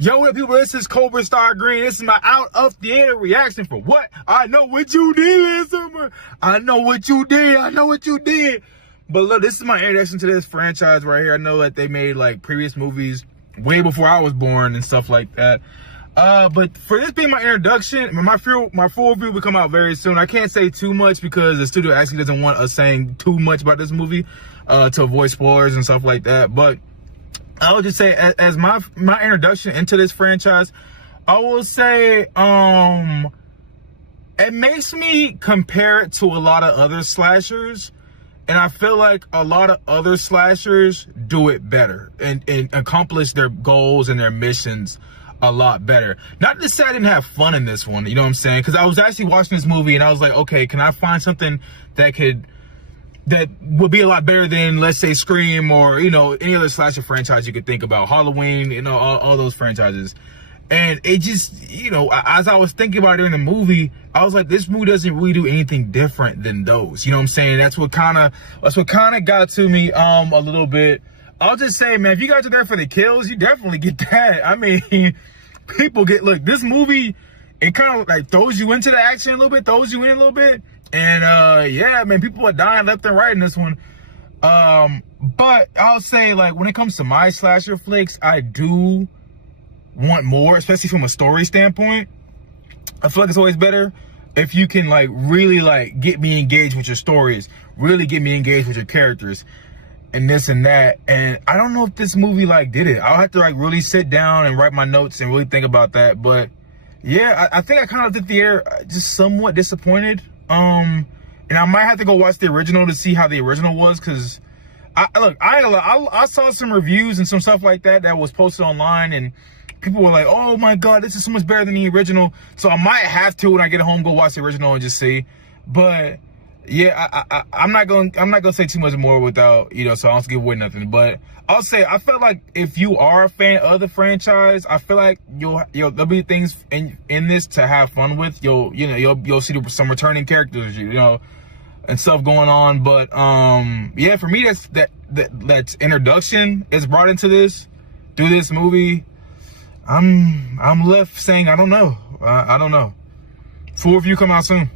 Yo, what up, people? This is Cobra Star Green. This is my out of theater reaction for what? I know what you did last summer. I know what you did. I know what you did. But look, this is my introduction to this franchise right here. I know that they made like previous movies way before I was born and stuff like that. But for this being my introduction, my full review will come out very soon. I can't say too much because the studio actually doesn't want us saying too much about this movie to avoid spoilers and stuff like that. But I would just say, as my introduction into this franchise, I will say, it makes me compare it to a lot of other slashers, and I feel like a lot of other slashers do it better and accomplish their goals and their missions a lot better. Not to say I didn't have fun in this one, you know what I'm saying? Because I was actually watching this movie and I was like, okay, can I find something that would be a lot better than, let's say, Scream or, you know, any other slasher franchise you could think about, Halloween, you know, all those franchises. And it just, you know, as I was thinking about it in the movie, I was like, this movie doesn't really do anything different than those. You know what I'm saying? That's what kind of got to me a little bit. I'll just say, man, if you guys are there for the kills, you definitely get that. I mean, people get, look, this movie, it kind of like throws you into the action a little bit, throws you in a little bit. And yeah, man, people are dying left and right in this one. But I'll say, like, when it comes to my slasher flicks, I do want more, especially from a story standpoint. I feel like it's always better if you can, like, really, like, get me engaged with your stories, really get me engaged with your characters and this and that. And I don't know if this movie, like, did it. I'll have to, like, really sit down and write my notes and really think about that. But yeah, I think I kind of did the air just somewhat disappointed. And I might have to go watch the original to see how the original was, because I saw some reviews and some stuff like that was posted online, and people were like, oh my god, this is so much better than the original. So I might have to, when I get home, go watch the original and just see. But yeah, I'm not gonna say too much more without, you know, so I don't give away nothing. But I'll say, I felt like if you are a fan of the franchise, I feel like there'll be things in this to have fun with. You'll see some returning characters, you know, and stuff going on. But yeah, for me, that's introduction is brought into this through this movie. I'm left saying I don't know. I don't know. Full review come out soon.